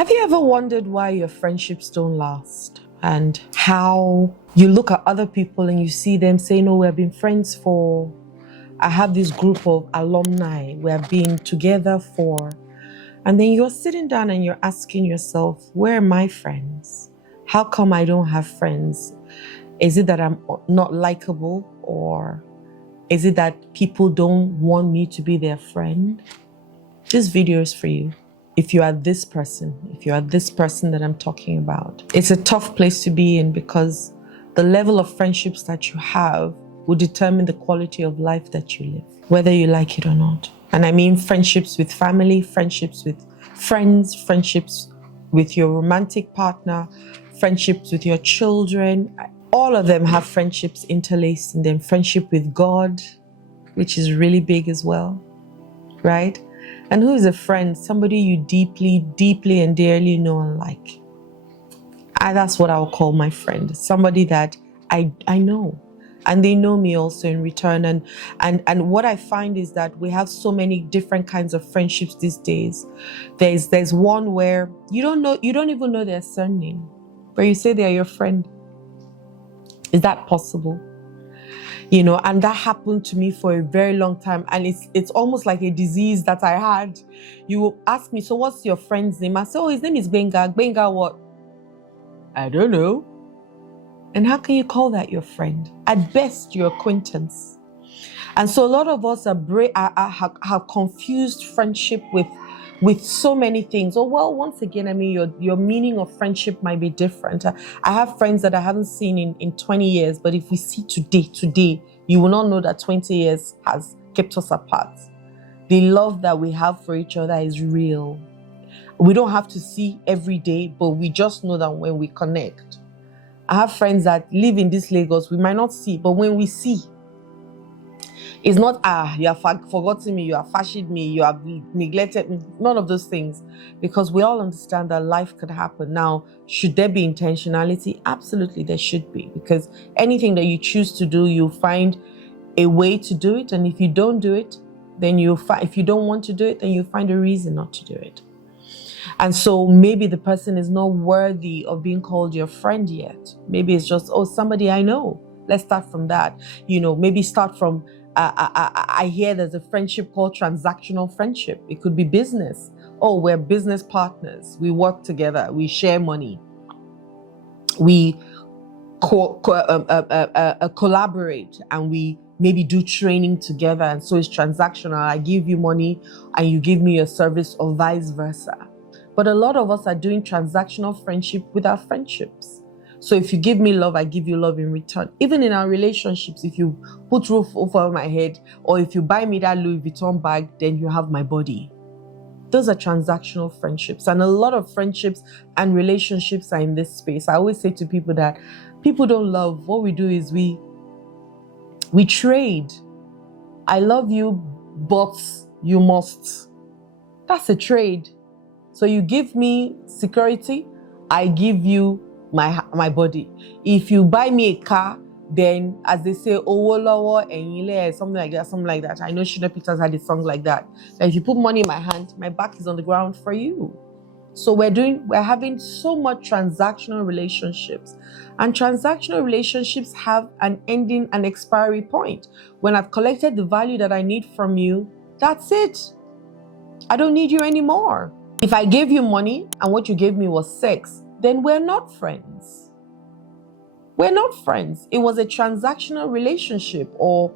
Have you ever wondered why your friendships don't last? And how you look at other people and you see them saying, oh, we've been friends for, I have this group of alumni we have been together for. And then you're sitting down and you're asking yourself, where are my friends? How come I don't have friends? Is it that I'm not likable, or is it that people don't want me to be their friend? This video is for you. If you are this person, that I'm talking about. It's a tough place to be in, because the level of friendships that you have will determine the quality of life that you live, whether you like it or not. And I mean friendships with family, friendships with friends, friendships with your romantic partner, friendships with your children. All of them have friendships interlaced in them. Friendship with God, which is really big as well, right? And who is a friend? Somebody you deeply, deeply and dearly know and like. That's what I'll call my friend. Somebody that I know. And they know me also in return. And what I find is that we have so many different kinds of friendships these days. There's one where you don't even know their surname, but you say they're your friend. Is that possible? You know, and that happened to me for a very long time. And it's almost like a disease that I had. You will ask me, so what's your friend's name? I say, oh, his name is Benga. Benga what? I don't know. And how can you call that your friend? At best, your acquaintance. And so a lot of us have confused friendship with so many things. Oh, well, once again, I mean, your meaning of friendship might be different. I have friends that I haven't seen in 20 years, but if we see today, you will not know that 20 years has kept us apart. The love that we have for each other is real. We don't have to see every day, but we just know that when we connect. I have friends that live in this Lagos, we might not see, but when we see, it's not, you have forgotten me, you have fashion me, you have neglected me, none of those things, because we all understand that life could happen. Now, should there be intentionality? Absolutely, there should be, because anything that you choose to do, you'll find a way to do it. And if you don't do it, then if you don't want to do it, then you'll find a reason not to do it. And so maybe the person is not worthy of being called your friend yet. Maybe it's just, oh, somebody I know. Let's start from that. You know, maybe start from, I hear there's a friendship called transactional friendship. It could be business. Oh, we're business partners. We work together. We share money. We collaborate, and we maybe do training together. And so it's transactional. I give you money and you give me your service, or vice versa. But a lot of us are doing transactional friendship with our friendships. So if you give me love, I give you love in return. Even in our relationships, if you put roof over my head, or if you buy me that Louis Vuitton bag, then you have my body. Those are transactional friendships. And a lot of friendships and relationships are in this space. I always say to people that people don't love. What we do is we trade. I love you, but you must. That's a trade. So you give me security, I give you my body. If you buy me a car, then as they say, owo lowo enyile, something like that. I know Shina Peters had a song like that. That if you put money in my hand, my back is on the ground for you. So we're having so much transactional relationships. And transactional relationships have an ending, an expiry point. When I've collected the value that I need from you, that's it. I don't need you anymore. If I gave you money and what you gave me was sex, then we're not friends. We're not friends. It was a transactional relationship or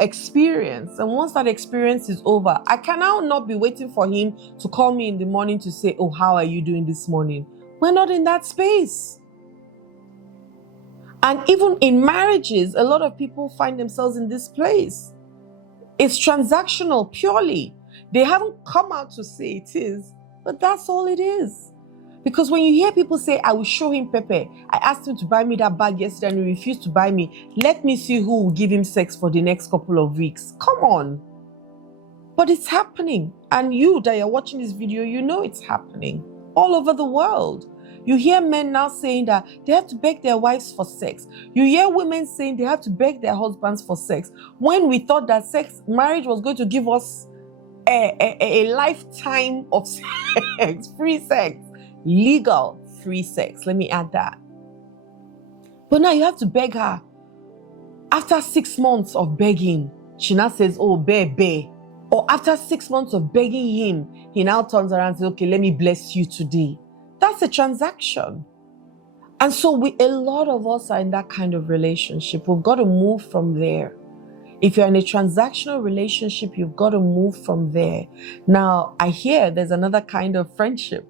experience. And once that experience is over, I can now not be waiting for him to call me in the morning to say, oh, how are you doing this morning? We're not in that space. And even in marriages, a lot of people find themselves in this place. It's transactional purely. They haven't come out to say it is, but that's all it is. Because when you hear people say, I will show him Pepe, I asked him to buy me that bag yesterday and he refused to buy me. Let me see who will give him sex for the next couple of weeks. Come on. But it's happening. And you that are watching this video, you know it's happening all over the world. You hear men now saying that they have to beg their wives for sex. You hear women saying they have to beg their husbands for sex. When we thought that marriage was going to give us a lifetime of sex, free sex. legal free sex. Let me add that. But now you have to beg her. After 6 months of begging, she now says, oh, babe. Or after 6 months of begging him, he now turns around and says, okay, let me bless you today. That's a transaction. And so a lot of us are in that kind of relationship. We've got to move from there. If you're in a transactional relationship, you've got to move from there. Now, I hear there's another kind of friendship,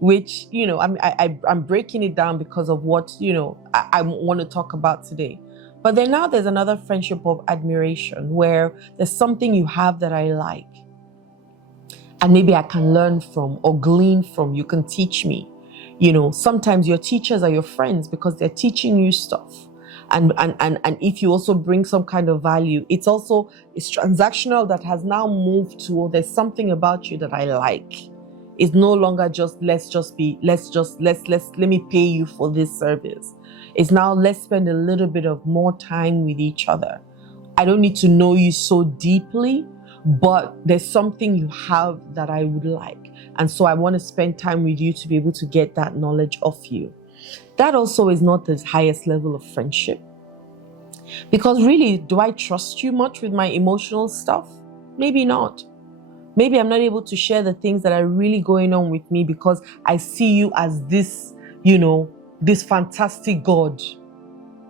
which, I'm breaking it down because of what, I want to talk about today. But then now there's another friendship of admiration where there's something you have that I like. And maybe I can learn from or glean from. You can teach me. Sometimes your teachers are your friends because they're teaching you stuff. And if you also bring some kind of value, it's transactional that has now moved to, there's something about you that I like. It's no longer just, let me pay you for this service. It's now, let's spend a little bit of more time with each other. I don't need to know you so deeply, but there's something you have that I would like. And so I want to spend time with you to be able to get that knowledge of you. That also is not the highest level of friendship. Because really, do I trust you much with my emotional stuff? Maybe not. Maybe I'm not able to share the things that are really going on with me because I see you as this, this fantastic God.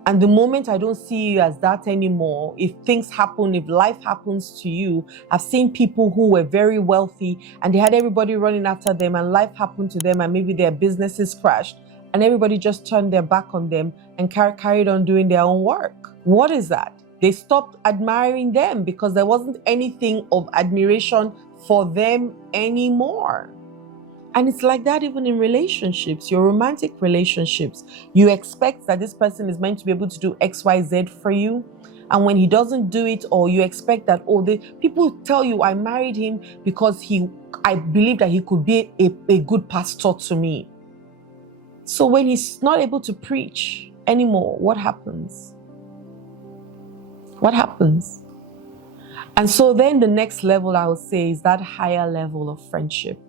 And the moment I don't see you as that anymore, if things happen, if life happens to you, I've seen people who were very wealthy and they had everybody running after them and life happened to them and maybe their businesses crashed and everybody just turned their back on them and carried on doing their own work. What is that? They stopped admiring them because there wasn't anything of admiration for them anymore. And it's like that even in relationships, your romantic relationships. You expect that this person is meant to be able to do X, Y, Z for you. And when he doesn't do it, or you expect that, people tell you, I married him because I believe that he could be a good pastor to me. So when he's not able to preach anymore, what happens? What happens? And so then the next level, I would say, is that higher level of friendship.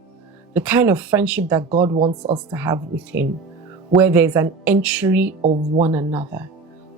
The kind of friendship that God wants us to have with him, where there's an entry of one another,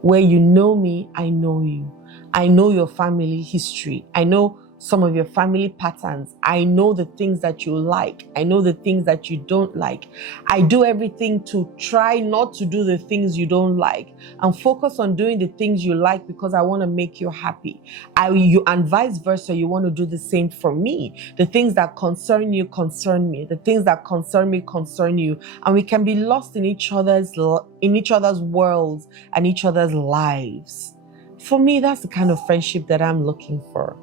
where you know me, I know you. I know your family history. I know some of your family patterns. I know the things that you like. I know the things that you don't like. I do everything to try not to do the things you don't like and focus on doing the things you like because I want to make you happy. And vice versa, you want to do the same for me. The things that concern you concern me. The things that concern me concern you. And we can be lost in each other's worlds and each other's lives. For me, that's the kind of friendship that I'm looking for.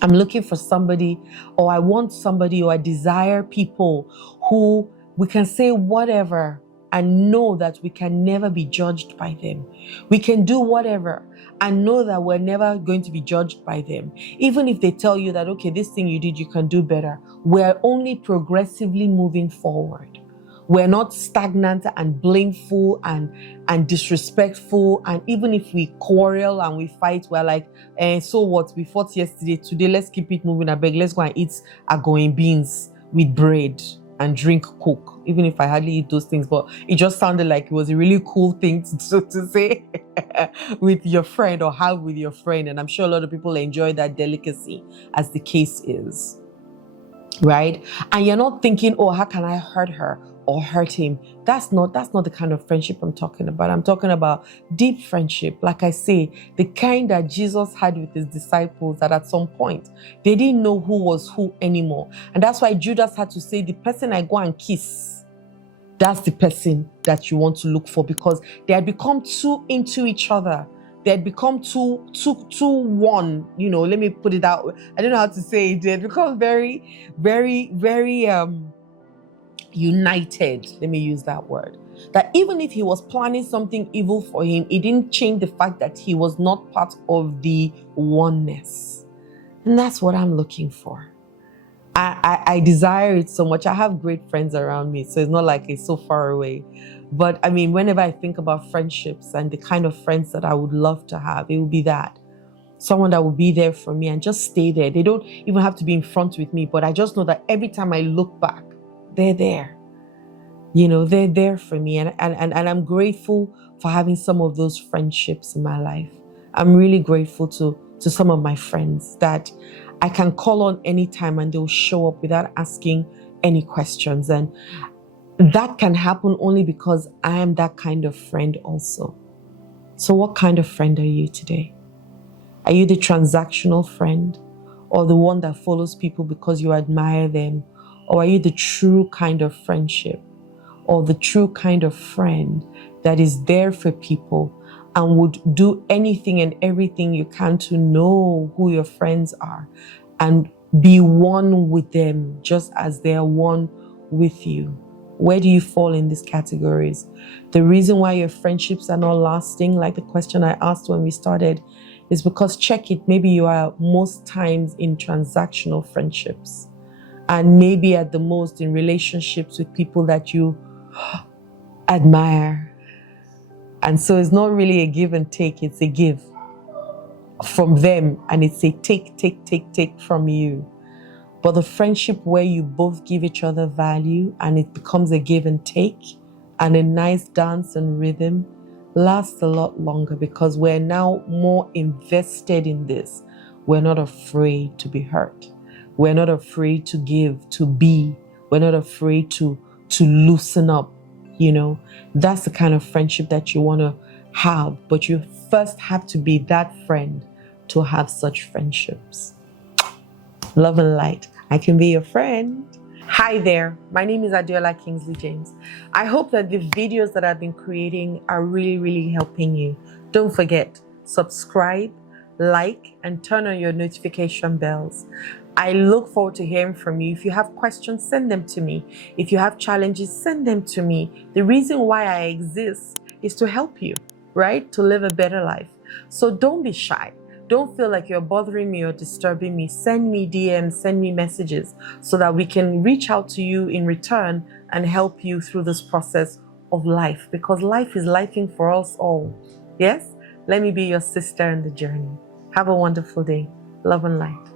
I'm looking for somebody, or I want somebody, or I desire people who we can say whatever and know that we can never be judged by them. We can do whatever and know that we're never going to be judged by them. Even if they tell you that, okay, this thing you did, you can do better. We're only progressively moving forward. We're not stagnant and blameful and disrespectful. And even if we quarrel and we fight, we're like, so what? We fought yesterday. Today, let's keep it moving. I beg, let's go and eat agoing beans with bread and drink Coke. Even if I hardly eat those things, but it just sounded like it was a really cool thing to say with your friend or have with your friend. And I'm sure a lot of people enjoy that delicacy, as the case is. Right? And you're not thinking, oh, how can I hurt her or hurt him? That's not the kind of friendship I'm talking about. I'm talking about deep friendship. Like I say, the kind that Jesus had with his disciples, that at some point they didn't know who was who anymore. And that's why Judas had to say, the person I go and kiss, that's the person that you want to look for, because they had become too into each other. They had become too one, let me put it out. I don't know how to say it. They had become very, very, very united. Let me use that word. That even if he was planning something evil for him, it didn't change the fact that he was not part of the oneness. And that's what I'm looking for. I desire it so much. I have great friends around me, so it's not like it's so far away. But I mean, whenever I think about friendships and the kind of friends that I would love to have, it would be that. Someone that will be there for me and just stay there. They don't even have to be in front with me, but I just know that every time I look back, they're there. You know, they're there for me. And I'm grateful for having some of those friendships in my life. I'm really grateful to some of my friends that I can call on anytime and they'll show up without asking any questions. And that can happen only because I am that kind of friend also. So what kind of friend are you today? Are you the transactional friend, or the one that follows people because you admire them? Or are you the true kind of friendship, or the true kind of friend that is there for people and would do anything and everything you can to know who your friends are and be one with them just as they are one with you? Where do you fall in these categories? The reason why your friendships are not lasting, like the question I asked when we started, is because check it, maybe you are most times in transactional friendships, and maybe at the most in relationships with people that you admire. And so it's not really a give and take, it's a give from them, and it's a take from you. But the friendship where you both give each other value and it becomes a give and take and a nice dance and rhythm lasts a lot longer, because we're now more invested in this. We're not afraid to be hurt. We're not afraid to give, to be. We're not afraid to loosen up. You know, that's the kind of friendship that you want to have. But you first have to be that friend to have such friendships. Love and light. I can be your friend. Hi there, my name is Adiola Kingsley James. I hope that the videos that I've been creating are really helping you. Don't forget, subscribe, like, and turn on your notification bells. I look forward to hearing from you. If you have questions, send them to me. If you have challenges, send them to me. The reason why I exist is to help you, right? To live a better life. So don't be shy. Don't feel like you're bothering me or disturbing me. Send me DMs, send me messages so that we can reach out to you in return and help you through this process of life, because life is lifing for us all. Yes? Let me be your sister in the journey. Have a wonderful day. Love and light.